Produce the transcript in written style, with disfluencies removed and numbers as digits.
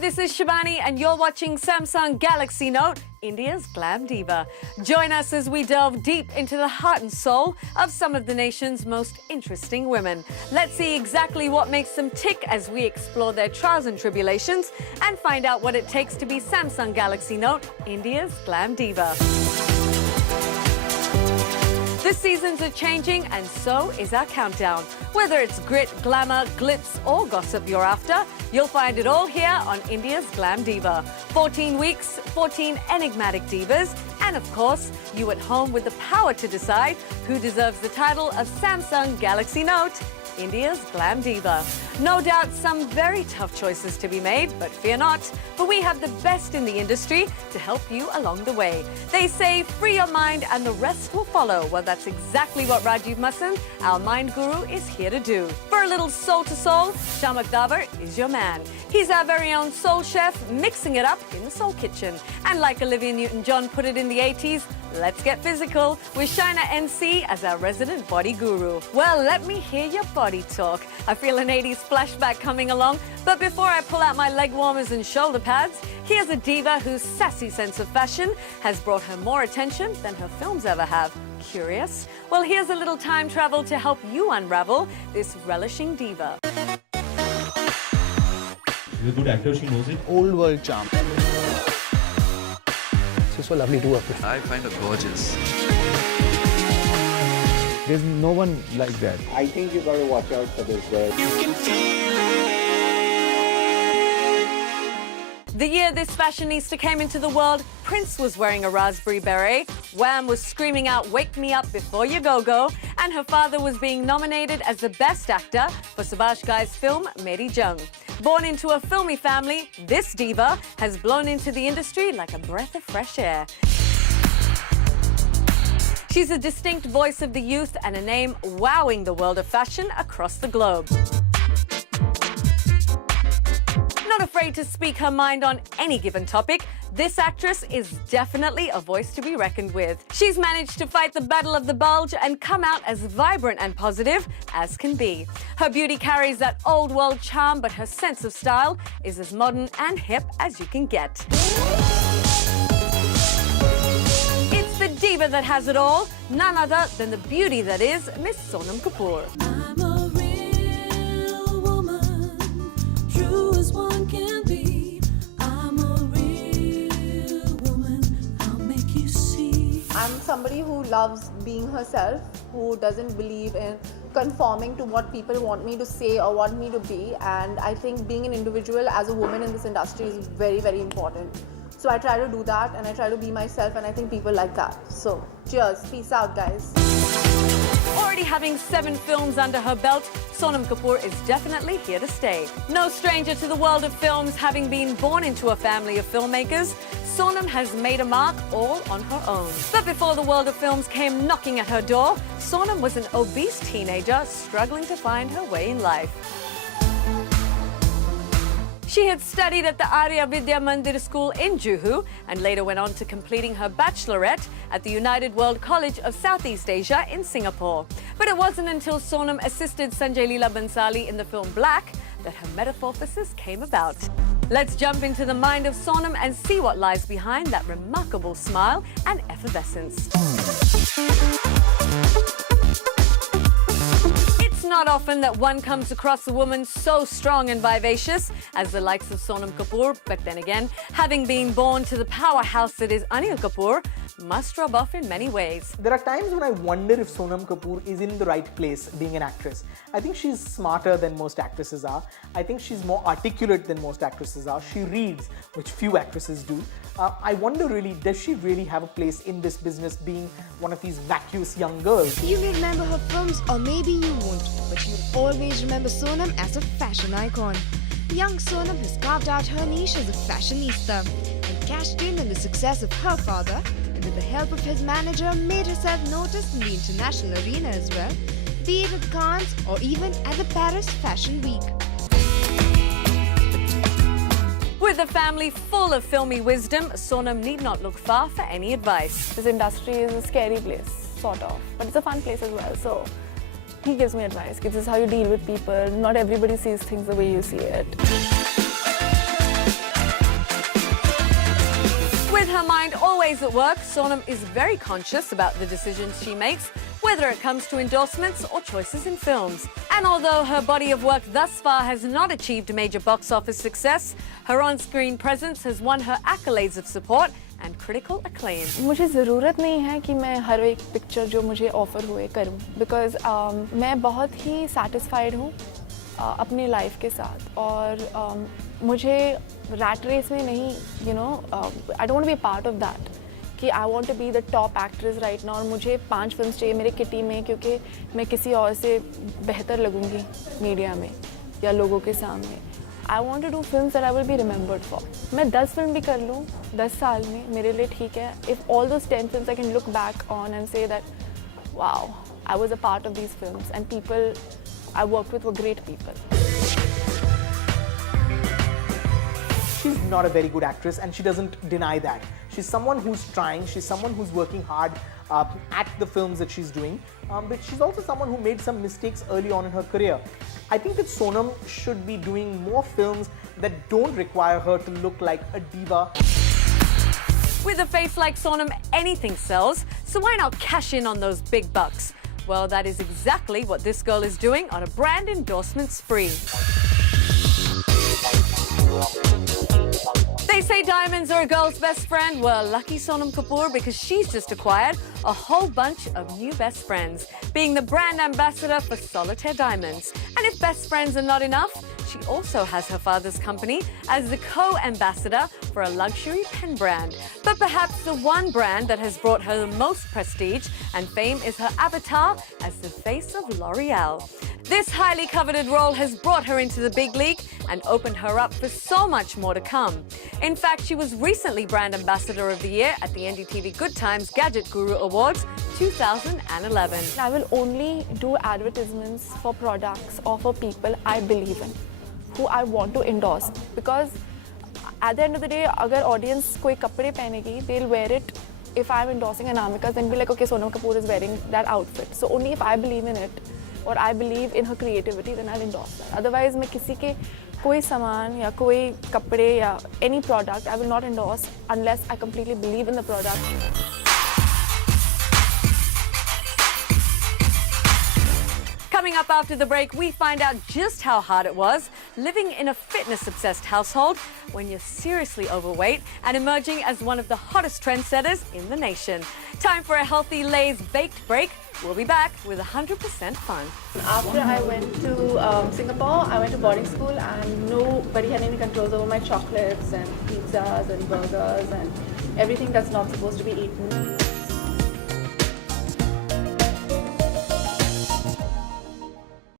this is Shivani and you're watching Samsung Galaxy Note, India's Glam Diva. Join us as we delve deep into the heart and soul of some of the nation's most interesting women. Let's see exactly what makes them tick as we explore their trials and tribulations and find out what it takes to be Samsung Galaxy Note, India's Glam Diva. The seasons are changing and so is our countdown. Whether it's grit, glamour, glitz or gossip you're after, you'll find it all here on India's Glam Diva. 14 weeks, 14 enigmatic divas, and of course, you at home with the power to decide who deserves the title of Samsung Galaxy Note, India's Glam Diva. No doubt some very tough choices to be made, but fear not, for we have the best in the industry to help you along the way. They say free your mind and the rest will follow. Well, that's exactly what Rajiv Masan, our mind guru, is here to do. For a little soul to soul, Sonam Kapoor is your man. He's our very own soul chef, mixing it up in the soul kitchen. And like Olivia Newton-John put it in the 80s, let's get physical with Shaina NC as our resident body guru. Well, let me hear your body talk. I feel an 80s flashback coming along, but before I pull out my leg warmers and shoulder pads, here's a diva whose sassy sense of fashion has brought her more attention than her films ever have. Curious? Well, here's a little time travel to help you unravel this relishing diva. She's a good actor, she knows it. Old world charm. She's so lovely to work with. I find her gorgeous. There's no one like that. I think you gotta watch out for this girl. The year this fashionista came into the world, Prince was wearing a raspberry beret, Wham was screaming out, "Wake me up before you go-go," and her father was being nominated as the best actor for Subhash Ghai's film, Meri Jung. Born into a filmy family, this diva has blown into the industry like a breath of fresh air. She's a distinct voice of the youth and a name wowing the world of fashion across the globe. Not afraid to speak her mind on any given topic, this actress is definitely a voice to be reckoned with. She's managed to fight the battle of the bulge and come out as vibrant and positive as can be. Her beauty carries that old world charm, but her sense of style is as modern and hip as you can get. It's the diva that has it all, none other than the beauty that is Miss Sonam Kapoor. I'm a real woman, true as one can be. I'm a real woman, I'll make you see. I'm somebody who loves being herself, who doesn't believe in conforming to what people want me to say or want me to be, and I think being an individual as a woman in this industry is very, very important. So I try to do that and I try to be myself, and I think people like that. So cheers, peace out guys. Already having 7 films under her belt, Sonam Kapoor is definitely here to stay. No stranger to the world of films, having been born into a family of filmmakers, Sonam has made a mark all on her own. But before the world of films came knocking at her door, Sonam was an obese teenager struggling to find her way in life. She had studied at the Arya Vidya Mandir School in Juhu and later went on to completing her bachelorette at the United World College of Southeast Asia in Singapore. But it wasn't until Sonam assisted Sanjay Leela Bhansali in the film Black that her metamorphosis came about. Let's jump into the mind of Sonam and see what lies behind that remarkable smile and effervescence. It's not often that one comes across a woman so strong and vivacious as the likes of Sonam Kapoor, but then again, having been born to the powerhouse that is Anil Kapoor, must rub off in many ways. There are times when I wonder if Sonam Kapoor is in the right place being an actress. I think she's smarter than most actresses are. I think she's more articulate than most actresses are. She reads, which few actresses do. I wonder really, does she really have a place in this business being one of these vacuous young girls? You may remember her films or maybe you won't, but you'll always remember Sonam as a fashion icon. Young Sonam has carved out her niche as a fashionista and cashed in on the success of her father, and with the help of his manager made herself noticed in the international arena as well, be it at Cannes or even at the Paris Fashion Week. With a family full of filmy wisdom, Sonam need not look far for any advice. This industry is a scary place, sort of, but it's a fun place as well. So he gives me advice. This is how you deal with people. Not everybody sees things the way you see it. days at work, Sonam is very conscious about the decisions she makes, whether it comes to endorsements or choices in films. And although her body of work thus far has not achieved major box office success, her on-screen presence has won her accolades of support and critical acclaim. मुझे ज़रूरत नहीं है कि मैं हर एक picture जो मुझे offer हुए करूं, बिकॉज़ मैं बहुत ही सैटिस्फाइड हूँ अपनी लाइफ के साथ, और मुझे रैट रेस में नहीं, you know, I don't be part of that कि I want to be the top actress right now और मुझे 5 फिल्म्स चाहिए मेरे किटी में क्योंकि मैं किसी और से बेहतर लगूंगी मीडिया में या लोगों के सामने. I want to do films that I will be remembered for. मैं 10 फिल्म भी कर लूँ 10 साल में, मेरे लिए ठीक है. If all those 10 films I can look back on and say that wow, I was a part of these films and people I worked with were great people. She's not a very good actress and she doesn't deny that. She's someone who's trying, she's someone who's working hard at the films that she's doing, but she's also someone who made some mistakes early on in her career. I think that Sonam should be doing more films that don't require her to look like a diva. With a face like Sonam, anything sells, so why not cash in on those big bucks? Well, that is exactly what this girl is doing on a brand endorsement spree. They say diamonds are a girl's best friend. Well, lucky Sonam Kapoor, because she's just acquired a whole bunch of new best friends, being the brand ambassador for Solitaire Diamonds. And if best friends are not enough, she also has her father's company as the co-ambassador for a luxury pen brand. But perhaps the one brand that has brought her the most prestige and fame is her avatar as the face of L'Oreal. This highly coveted role has brought her into the big league and opened her up for so much more to come. In fact, she was recently Brand Ambassador of the Year at the NDTV Good Times Gadget Guru Awards 2011. I will only do advertisements for products or for people I believe in, who I want to endorse. Because at the end of the day, अगर audience कोई कपड़े पहनेगी, they'll wear it. If I'm endorsing Anamika, then be like, okay, Sonam Kapoor is wearing that outfit. So only if I believe in it or I believe in her creativity, then I'll endorse that. Otherwise, मैं किसी के कोई सामान या कोई कपड़े या any product I will not endorse unless I completely believe in the product. Coming up after the break, we find out just how hard it was living in a fitness-obsessed household when you're seriously overweight and emerging as one of the hottest trendsetters in the nation. Time for a healthy Lay's baked break. We'll be back with 100% fun. After I went to Singapore, I went to boarding school and nobody had any controls over my chocolates and pizzas and burgers and everything that's not supposed to be eaten.